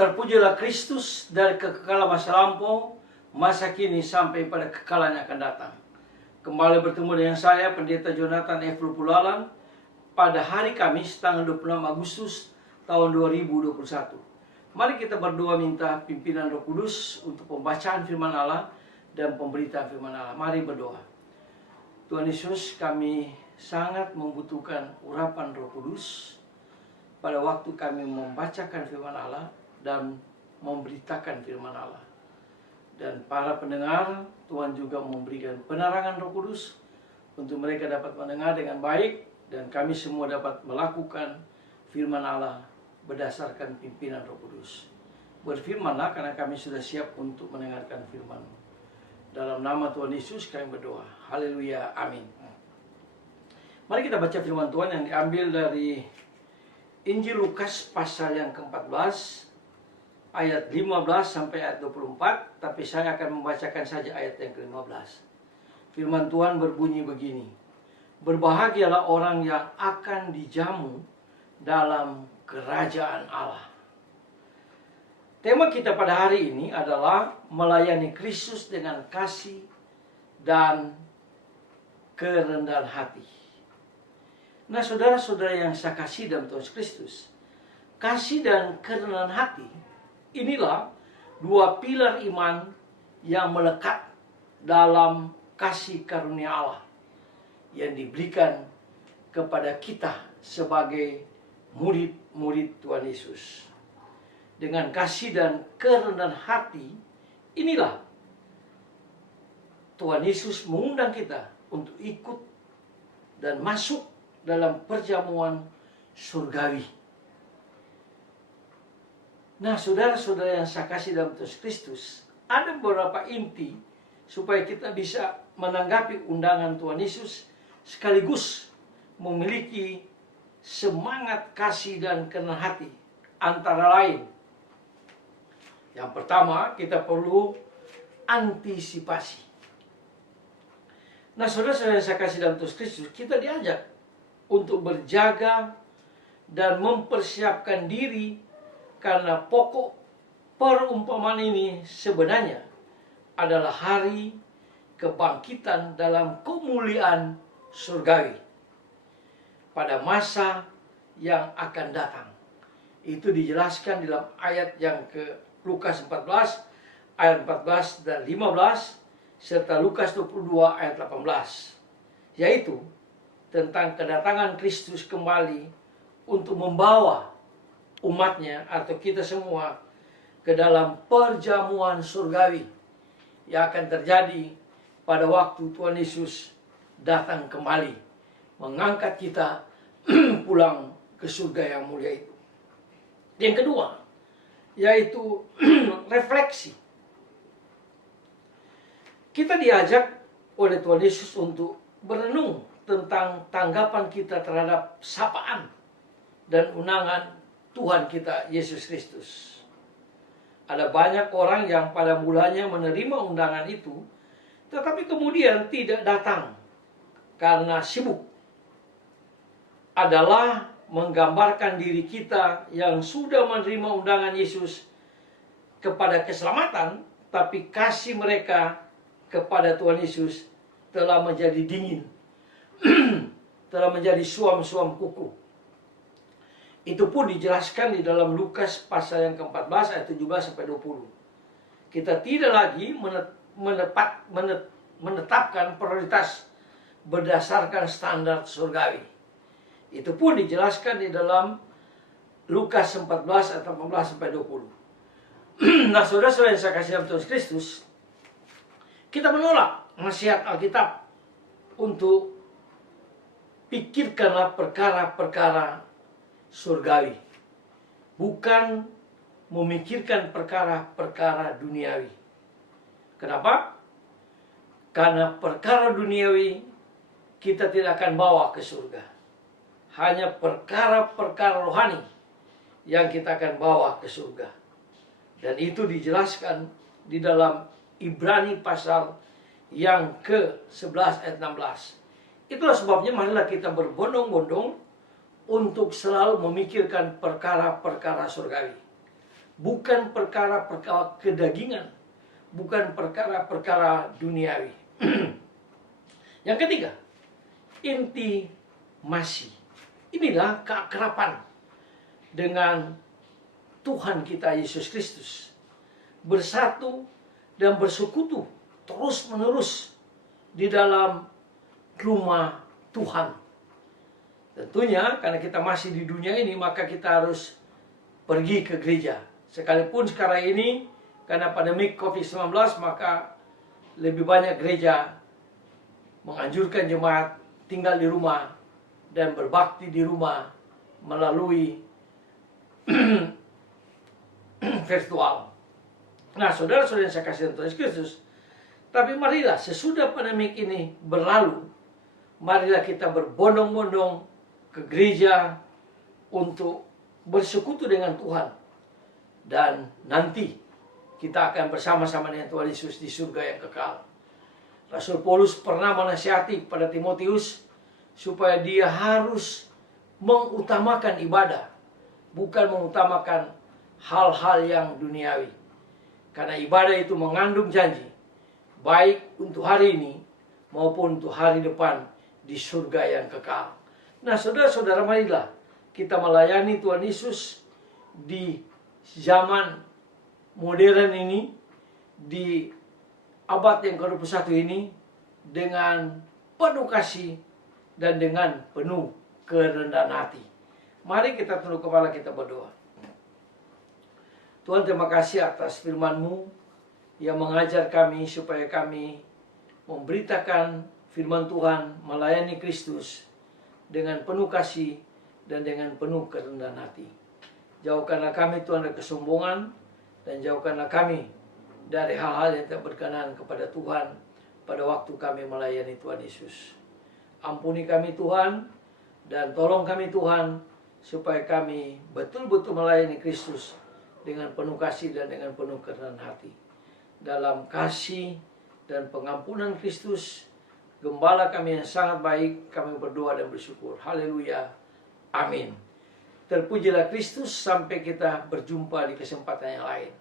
Terpujilah Kristus dari kekekalan masa lampau, masa kini sampai pada kekekalan yang akan datang. Kembali bertemu dengan saya, Pendeta Jonathan F. Lupulalan, pada hari Kamis, tanggal 26 Agustus tahun 2021. Mari kita berdoa minta pimpinan Roh Kudus untuk pembacaan firman Allah dan pemberitaan firman Allah. Mari berdoa. Tuhan Yesus, kami sangat membutuhkan urapan Roh Kudus pada waktu kami membacakan firman Allah dan memberitakan firman Allah. Dan para pendengar, Tuhan juga memberikan penerangan Roh Kudus untuk mereka dapat mendengar dengan baik, dan kami semua dapat melakukan firman Allah berdasarkan pimpinan Roh Kudus. Berfirmanlah, karena kami sudah siap untuk mendengarkan firman. Dalam nama Tuhan Yesus kami berdoa. Haleluya, amin. Mari kita baca firman Tuhan yang diambil dari Injil Lukas pasal yang ke-14, ayat 15 sampai ayat 24, tapi saya akan membacakan saja ayat yang ke-15. Firman Tuhan berbunyi begini: Berbahagialah orang yang akan dijamu dalam kerajaan Allah. Tema kita pada hari ini adalah melayani Kristus dengan kasih dan kerendahan hati. Nah, saudara-saudara yang saya kasih dalam Tuhan Kristus, kasih dan kerendahan hati, inilah dua pilar iman yang melekat dalam kasih karunia Allah yang diberikan kepada kita sebagai murid-murid Tuhan Yesus. Dengan kasih dan kerendahan hati, inilah Tuhan Yesus mengundang kita untuk ikut dan masuk dalam perjamuan surgawi. Nah, saudara-saudara yang saya kasih dalam Tuhan Kristus, ada beberapa inti supaya kita bisa menanggapi undangan Tuhan Yesus sekaligus memiliki semangat kasih dan kerendahan hati. Antara lain, yang pertama, kita perlu antisipasi. Nah, saudara-saudara yang saya kasih dalam Tuhan Kristus, kita diajak untuk berjaga dan mempersiapkan diri, karena pokok perumpamaan ini sebenarnya adalah hari kebangkitan dalam kemuliaan surgawi pada masa yang akan datang. Itu dijelaskan dalam ayat yang ke Lukas 14 ayat 14 dan 15 serta Lukas 22 ayat 18, yaitu tentang kedatangan Kristus kembali untuk membawa umatnya atau kita semua ke dalam perjamuan surgawi yang akan terjadi pada waktu Tuhan Yesus datang kembali mengangkat kita pulang ke surga yang mulia itu. Yang kedua, yaitu refleksi. Kita diajak oleh Tuhan Yesus untuk berenung tentang tanggapan kita terhadap sapaan dan undangan Tuhan kita Yesus Kristus. Ada banyak orang yang pada mulanya menerima undangan itu, tetapi kemudian tidak datang karena sibuk. Adalah menggambarkan diri kita yang sudah menerima undangan Yesus kepada keselamatan, tapi kasih mereka kepada Tuhan Yesus telah menjadi dingin, telah menjadi suam-suam kuku. Itu pun dijelaskan di dalam Lukas pasal yang ke-14 ayat 17 sampai 20. Kita tidak lagi menetapkan prioritas berdasarkan standar surgawi. Itu pun dijelaskan di dalam Lukas 14 ayat 18 sampai 20. Nah, saudara-saudara yang saya kasih dalam Tuhan Kristus, kita menolak nasihat Alkitab untuk pikirkanlah perkara-perkara surgawi, bukan memikirkan perkara-perkara duniawi. Kenapa? Karena perkara duniawi kita tidak akan bawa ke surga. Hanya perkara-perkara rohani yang kita akan bawa ke surga. Dan itu dijelaskan di dalam Ibrani pasal yang ke-11 ayat 16. Itulah sebabnya marilah kita berbondong-bondong untuk selalu memikirkan perkara-perkara surgawi. bukan perkara-perkara kedagingan, bukan perkara-perkara duniawi. Yang ketiga, intimasi. Inilah keakraban dengan Tuhan kita Yesus Kristus. Bersatu dan bersekutu terus-menerus di dalam rumah Tuhan. Tentunya karena kita masih di dunia ini, maka kita harus pergi ke gereja. Sekalipun sekarang ini karena pandemi COVID-19, maka lebih banyak gereja menganjurkan jemaat tinggal di rumah dan berbakti di rumah melalui virtual. Nah, saudara-saudara yang saya kasih Tuhan Yesus Kristus, tapi marilah sesudah pandemi ini berlalu, marilah kita berbondong-bondong ke gereja untuk bersekutu dengan Tuhan. Dan nanti kita akan bersama-sama dengan Tuhan Yesus di surga yang kekal. Rasul Paulus pernah menasihati pada Timotius supaya dia harus mengutamakan ibadah, bukan mengutamakan hal-hal yang duniawi. Karena ibadah itu mengandung janji, baik untuk hari ini maupun untuk hari depan di surga yang kekal. Nah, saudara-saudara, marilah kita melayani Tuhan Yesus di zaman modern ini, di abad yang ke-21 ini, dengan penuh kasih dan dengan penuh kerendahan hati. Mari kita tunduk kepala, kita berdoa. Tuhan, terima kasih atas firman-Mu yang mengajar kami supaya kami memberitakan firman Tuhan, melayani Kristus dengan penuh kasih dan dengan penuh kerendahan hati. Jauhkanlah kami, Tuhan, dari kesombongan, dan jauhkanlah kami dari hal-hal yang tidak berkenan kepada Tuhan pada waktu kami melayani Tuhan Yesus. Ampuni kami, Tuhan, dan tolong kami, Tuhan, supaya kami betul-betul melayani Kristus dengan penuh kasih dan dengan penuh kerendahan hati. Dalam kasih dan pengampunan Kristus, Gembala kami yang sangat baik, kami berdoa dan bersyukur. Haleluya. Amin. Terpujilah Kristus, sampai kita berjumpa di kesempatan yang lain.